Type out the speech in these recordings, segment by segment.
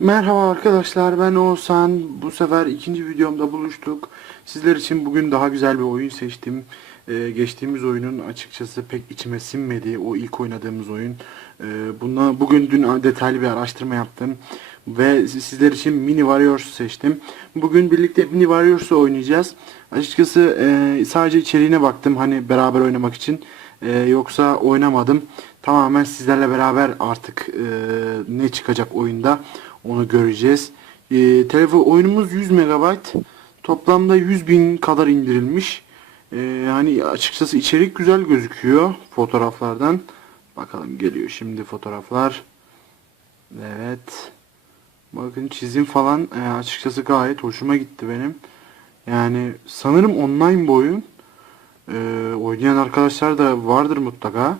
Merhaba arkadaşlar ben Oğuzhan. Bu sefer ikinci videomda buluştuk. Sizler için bugün daha güzel bir oyun seçtim. Ee, geçtiğimiz oyunun açıkçası pek içime sinmedi. O ilk oynadığımız oyun. Ee, bundan, bugün dün detaylı bir araştırma yaptım. Ve sizler için Mini Warriors seçtim. Bugün birlikte Mini Warriors'u oynayacağız. Açıkçası e, sadece içeriğine baktım hani beraber oynamak için. E, yoksa oynamadım. Tamamen sizlerle beraber artık e, ne çıkacak oyunda onu göreceğiz. E, telefon oyunumuz 100 MB. Toplamda 100 bin kadar indirilmiş. E, yani açıkçası içerik güzel gözüküyor fotoğraflardan. Bakalım geliyor şimdi fotoğraflar. Evet. Bakın çizim falan e, açıkçası gayet hoşuma gitti benim. Yani sanırım online bir oyun. E, oynayan arkadaşlar da vardır mutlaka.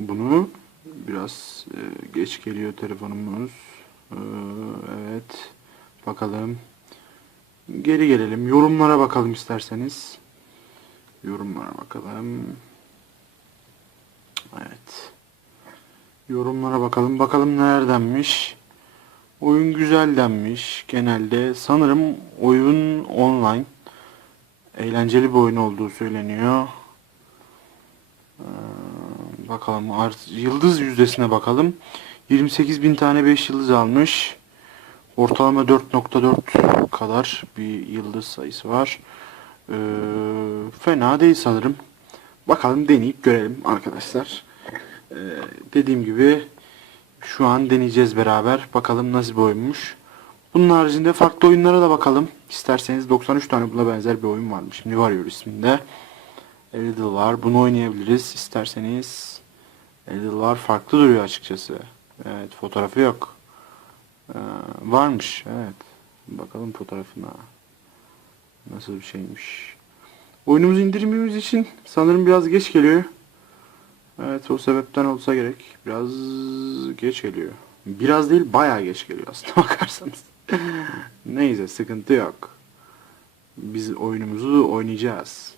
Bunu biraz e, geç geliyor telefonumuz. E, evet. Bakalım. Geri gelelim. Yorumlara bakalım isterseniz. Yorumlara bakalım. Evet. Yorumlara bakalım. Bakalım nelerdenmiş. Oyun güzel denmiş genelde. Sanırım oyun online. Eğlenceli bir oyun olduğu söyleniyor. Ee, bakalım art yıldız yüzdesine bakalım. 28 bin tane 5 yıldız almış. Ortalama 4.4 kadar bir yıldız sayısı var. Ee, fena değil sanırım. Bakalım deneyip görelim arkadaşlar. Ee, dediğim gibi şu an deneyeceğiz beraber. Bakalım nasıl bir oyunmuş. Bunun haricinde farklı oyunlara da bakalım. İsterseniz 93 tane buna benzer bir oyun varmış. Şimdi varıyor isminde. Riddle var. Bunu oynayabiliriz isterseniz. Riddle var. Farklı duruyor açıkçası. Evet fotoğrafı yok. Ee, varmış. Evet. Bakalım fotoğrafına. Nasıl bir şeymiş. Oyunumuzu indirmemiz için sanırım biraz geç geliyor. Evet o sebepten olsa gerek. Biraz geç geliyor. Biraz değil bayağı geç geliyor aslında bakarsanız. Neyse sıkıntı yok. Biz oyunumuzu oynayacağız.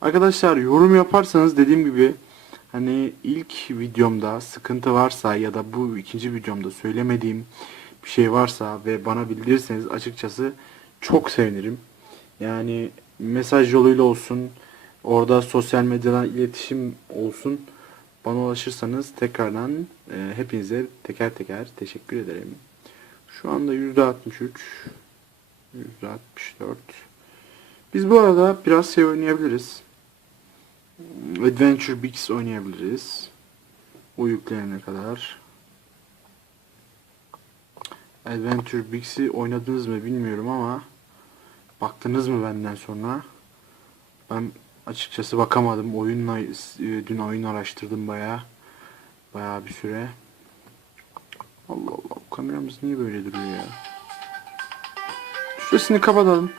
Arkadaşlar yorum yaparsanız dediğim gibi hani ilk videomda sıkıntı varsa ya da bu ikinci videomda söylemediğim bir şey varsa ve bana bildirirseniz açıkçası çok sevinirim. Yani mesaj yoluyla olsun, orada sosyal medyadan iletişim olsun. Bana ulaşırsanız tekrardan e, hepinize teker teker teşekkür ederim. Şu anda %63, %64. Biz bu arada biraz şey oynayabiliriz. Adventure Bix oynayabiliriz. O yüklenene kadar. Adventure Bix'i oynadınız mı bilmiyorum ama baktınız mı benden sonra? Ben açıkçası bakamadım. Oyunla e, dün oyun araştırdım bayağı. Bayağı bir süre. Allah Allah bu kameramız niye böyle duruyor ya? Şurasını kapatalım.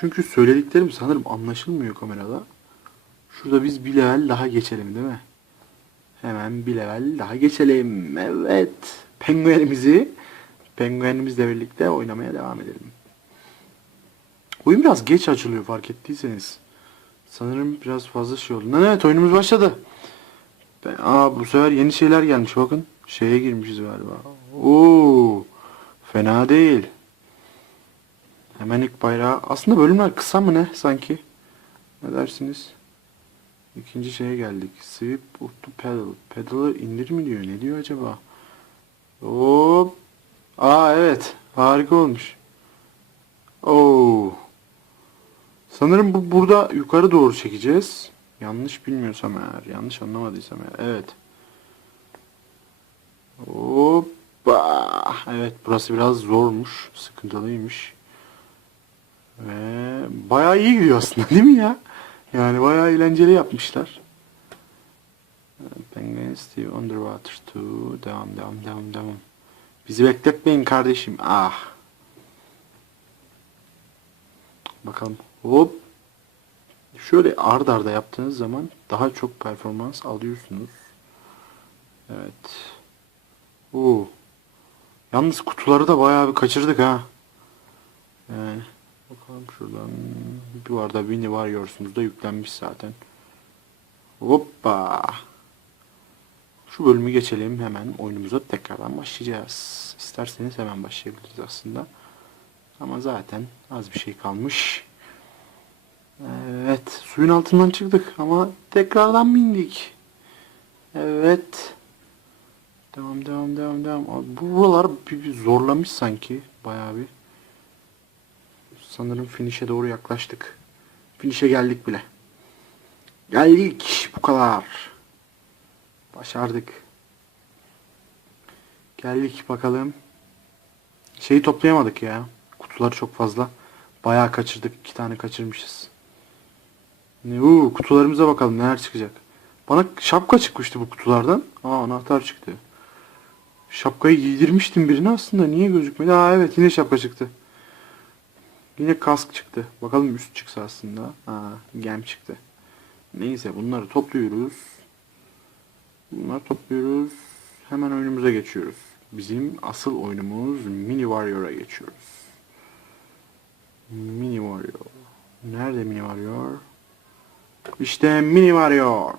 Çünkü söylediklerim sanırım anlaşılmıyor kamerada. Şurada biz bir level daha geçelim değil mi? Hemen bir level daha geçelim. Evet. Penguenimizi penguenimizle birlikte oynamaya devam edelim. Oyun biraz geç açılıyor fark ettiyseniz. Sanırım biraz fazla şey oldu. Lan Evet oyunumuz başladı. Ben, aa bu sefer yeni şeyler gelmiş bakın. Şeye girmişiz galiba. Oo, fena değil. Hemen ilk bayrağı. Aslında bölümler kısa mı ne sanki? Ne dersiniz? İkinci şeye geldik. Sweep the pedal. Pedal'ı indir mi diyor? Ne diyor acaba? Hop. Aa evet. Harika olmuş. Oo. Sanırım bu burada yukarı doğru çekeceğiz. Yanlış bilmiyorsam eğer. Yanlış anlamadıysam eğer. Evet. Hoppa. Evet burası biraz zormuş. Sıkıntılıymış. Ve bayağı iyi gidiyor aslında değil mi ya? Yani bayağı eğlenceli yapmışlar. Penguin Steve Underwater 2. Devam devam devam devam. Bizi bekletmeyin kardeşim. Ah. Bakalım. Hop. Şöyle ard arda yaptığınız zaman daha çok performans alıyorsunuz. Evet. Oo. Yalnız kutuları da bayağı bir kaçırdık ha. Yani bakalım şuradan bir var da Winnie Warriors'umuz da yüklenmiş zaten. Hoppa. Şu bölümü geçelim hemen oyunumuza tekrardan başlayacağız. İsterseniz hemen başlayabiliriz aslında. Ama zaten az bir şey kalmış. Evet suyun altından çıktık ama tekrardan bindik. Evet. Devam devam devam devam. Buralar bir, bir zorlamış sanki bayağı bir. Sanırım finish'e doğru yaklaştık. Finish'e geldik bile. Geldik bu kadar. Başardık. Geldik bakalım. Şeyi toplayamadık ya. Kutuları çok fazla. Bayağı kaçırdık. iki tane kaçırmışız. Ne uu, kutularımıza bakalım neler çıkacak. Bana şapka çıkmıştı bu kutulardan. Aa anahtar çıktı. Şapkayı giydirmiştim birine aslında. Niye gözükmedi? Aa evet yine şapka çıktı. Yine kask çıktı. Bakalım üst çıksa aslında. Aa gem çıktı. Neyse bunları topluyoruz. Bunları topluyoruz. Hemen oyunumuza geçiyoruz. Bizim asıl oyunumuz Mini Warrior'a geçiyoruz. Mini Warrior. Nerede Mini Warrior? İşte Mini Warrior.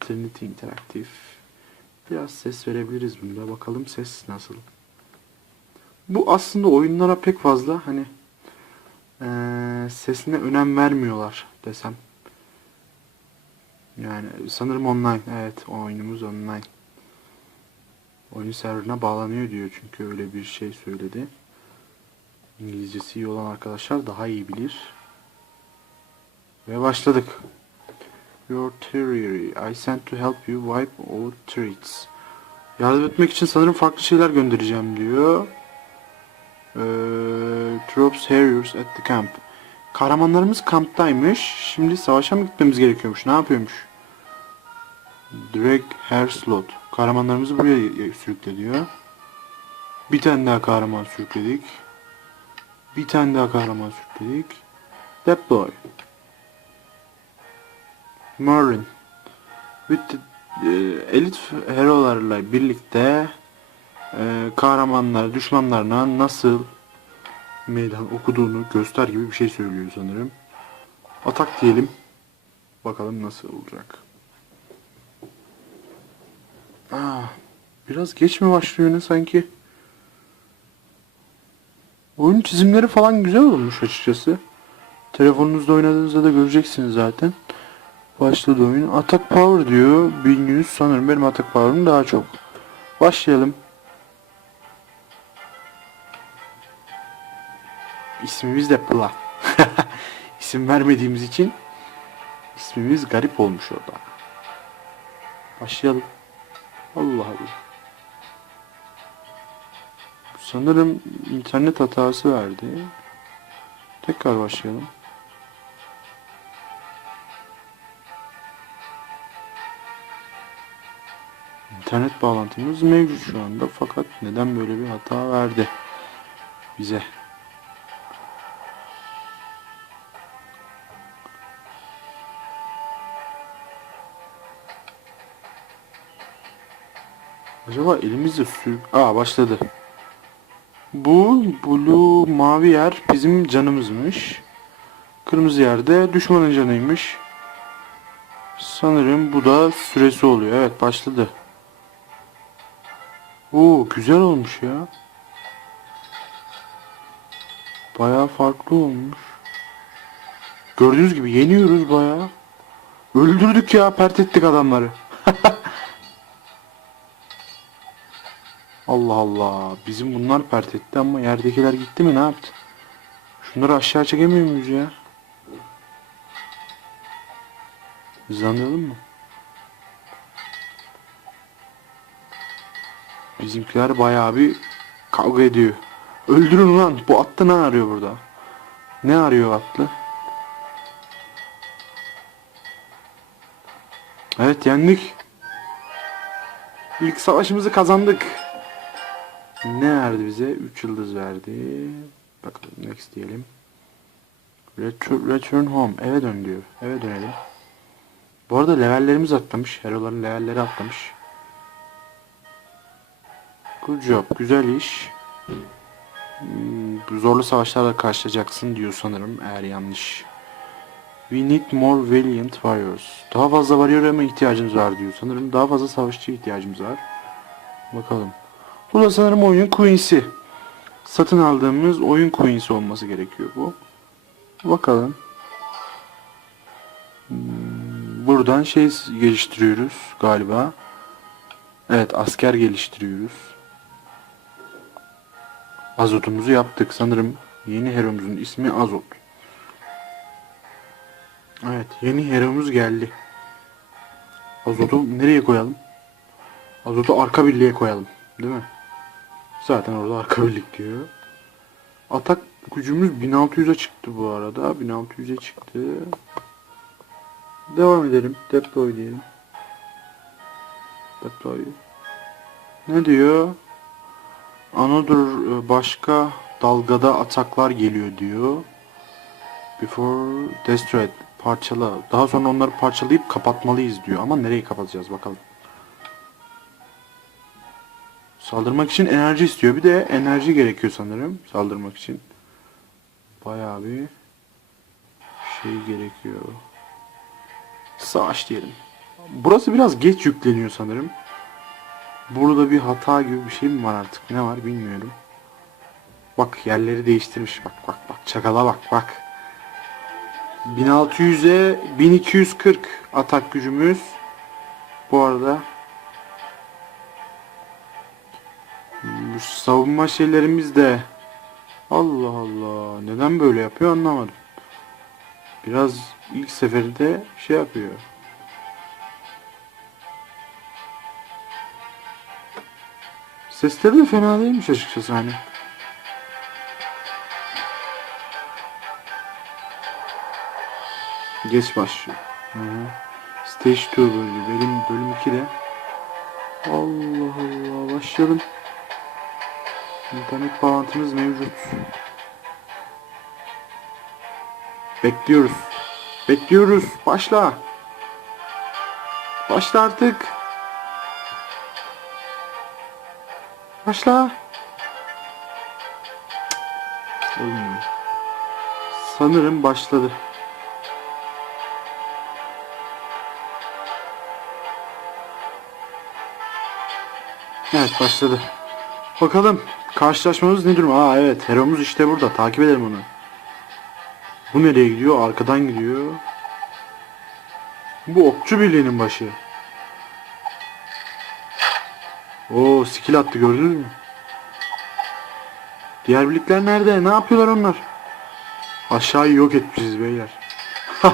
Trinity Interactive. Biraz ses verebiliriz bunda. Bakalım ses nasıl. Bu aslında oyunlara pek fazla hani eee, sesine önem vermiyorlar desem. Yani sanırım online. Evet oyunumuz online. Oyun serverına bağlanıyor diyor çünkü öyle bir şey söyledi. İngilizcesi iyi olan arkadaşlar daha iyi bilir. Ve başladık. Your territory. I sent to help you wipe out threats. Yardım etmek için sanırım farklı şeyler göndereceğim diyor. Troops Harriers at the camp. Kahramanlarımız kamptaymış. Şimdi savaşa mı gitmemiz gerekiyormuş? Ne yapıyormuş? Drag Herslot. Kahramanlarımızı buraya sürükle diyor. Bir tane daha kahraman sürükledik. Bir tane daha kahraman sürükledik. Deploy. Merlin. With the, e, elit hero'larla birlikte e, kahramanlar düşmanlarına nasıl meydan okuduğunu göster gibi bir şey söylüyor sanırım. Atak diyelim. Bakalım nasıl olacak. Aa, biraz geç mi başlıyor ne sanki? Oyun çizimleri falan güzel olmuş açıkçası. Telefonunuzda oynadığınızda da göreceksiniz zaten. Başladı oyun. Atak Power diyor. 1100 sanırım benim Atak Power'ım daha çok. Başlayalım. İsmimiz de Pla. İsim vermediğimiz için ismimiz garip olmuş orada. Başlayalım. Allah Allah. Sanırım internet hatası verdi. Tekrar başlayalım. İnternet bağlantımız mevcut şu anda fakat neden böyle bir hata verdi bize? Acaba elimizde sür... Aa başladı. Bu blue mavi yer bizim canımızmış. Kırmızı yerde düşmanın canıymış. Sanırım bu da süresi oluyor. Evet başladı. Oo güzel olmuş ya. Bayağı farklı olmuş. Gördüğünüz gibi yeniyoruz bayağı. Öldürdük ya pert ettik adamları. Allah Allah. Bizim bunlar pert etti ama yerdekiler gitti mi ne yaptı? Şunları aşağı çekemiyor muyuz ya? Hızlandıralım mı? Bizimkiler bayağı bir kavga ediyor. Öldürün lan. Bu atlı ne arıyor burada? Ne arıyor atlı? Evet yendik. İlk savaşımızı kazandık. Ne verdi bize? 3 yıldız verdi. Bakalım next diyelim. Return, return home. Eve dön diyor. Eve dönelim. Bu arada levellerimiz atlamış. Hero'ların levelleri atlamış. Good job. Güzel iş. Hmm, zorlu savaşlarla karşılaşacaksın diyor sanırım. Eğer yanlış We need more valiant warriors. Daha fazla warrior'a mı ihtiyacımız var diyor. Sanırım daha fazla savaşçı ihtiyacımız var. Bakalım. Bu da sanırım oyunun Queen'si. Satın aldığımız oyun Queen'si olması gerekiyor bu. Bakalım. Hmm, Buradan şey geliştiriyoruz galiba. Evet asker geliştiriyoruz. Azotumuzu yaptık. Sanırım yeni heromuzun ismi Azot. Evet yeni heromuz geldi. Azot'u nereye koyalım? Azot'u arka birliğe koyalım. Değil mi? Zaten orada arka birlik diyor. Atak gücümüz 1600'e çıktı bu arada. 1600'e çıktı. Devam edelim. Deploy diyelim. Deploy. Ne diyor? Another e, başka dalgada ataklar geliyor diyor. Before destroy parçala. Daha sonra onları parçalayıp kapatmalıyız diyor. Ama nereyi kapatacağız bakalım. Saldırmak için enerji istiyor. Bir de enerji gerekiyor sanırım saldırmak için. Bayağı bir şey gerekiyor. Savaş diyelim. Burası biraz geç yükleniyor sanırım. Burada bir hata gibi bir şey mi var artık? Ne var bilmiyorum. Bak yerleri değiştirmiş. Bak bak bak. Çakala bak bak. 1600'e 1240 atak gücümüz. Bu arada savunma şeylerimiz de Allah Allah neden böyle yapıyor anlamadım. Biraz ilk seferinde şey yapıyor. Sesleri de fena değilmiş açıkçası hani. Geç başlıyor. Stage 2 bölümü. Bölüm, bölüm 2'de. Allah Allah. Başlayalım. İnternet bağlantımız mevcut. Bekliyoruz. Bekliyoruz. Başla. Başla artık. Başla. Olmuyor. Sanırım başladı. Evet başladı. Bakalım karşılaşmamız ne durum? Aa evet Heromuz işte burada. Takip edelim onu. Bu nereye gidiyor? Arkadan gidiyor. Bu okçu birliğinin başı. Oo skill attı gördünüz mü? Diğer birlikler nerede? Ne yapıyorlar onlar? Aşağıyı yok etmişiz beyler.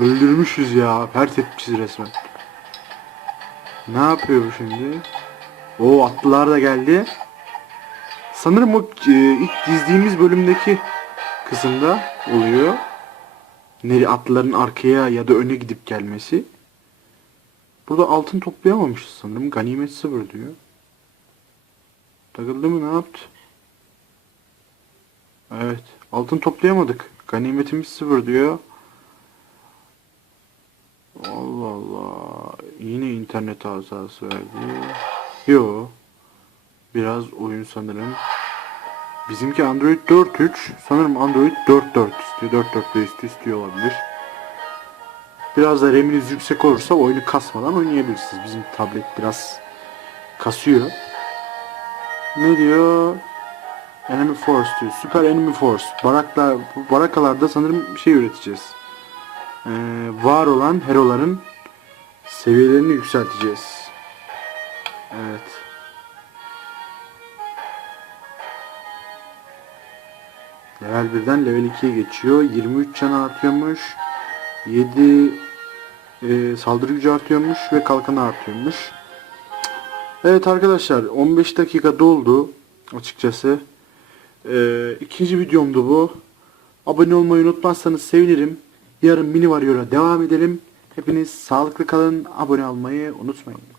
Öldürmüşüz ya. Pert etmişiz resmen. Ne yapıyor bu şimdi? O atlılar da geldi. Sanırım o e, ilk dizdiğimiz bölümdeki kısımda oluyor. Neri atlıların arkaya ya da öne gidip gelmesi. Burada altın toplayamamışız sanırım. Ganimet sıfır diyor. Takıldı mı ne yaptı? Evet. Altın toplayamadık. Ganimetimiz sıfır diyor. Allah Allah. Yine internet arızası verdi. Yo. Biraz oyun sanırım. Bizimki Android 4.3. Sanırım Android 4.4 istiyor. 4.4 üstü istiyor olabilir. Biraz da RAM'iniz yüksek olursa oyunu kasmadan oynayabilirsiniz. Bizim tablet biraz kasıyor. Ne diyor? Enemy Force diyor. Süper Enemy Force. Baraklar, barakalarda sanırım şey üreteceğiz. Ee, var olan heroların seviyelerini yükselteceğiz. Evet. Level 1'den level 2'ye geçiyor. 23 can artıyormuş. 7 e, saldırı gücü artıyormuş ve kalkanı artıyormuş. Evet arkadaşlar 15 dakika doldu açıkçası. Ee, ikinci videomdu bu. Abone olmayı unutmazsanız sevinirim. Yarın mini varıyor'a devam edelim. Hepiniz sağlıklı kalın. Abone olmayı unutmayın.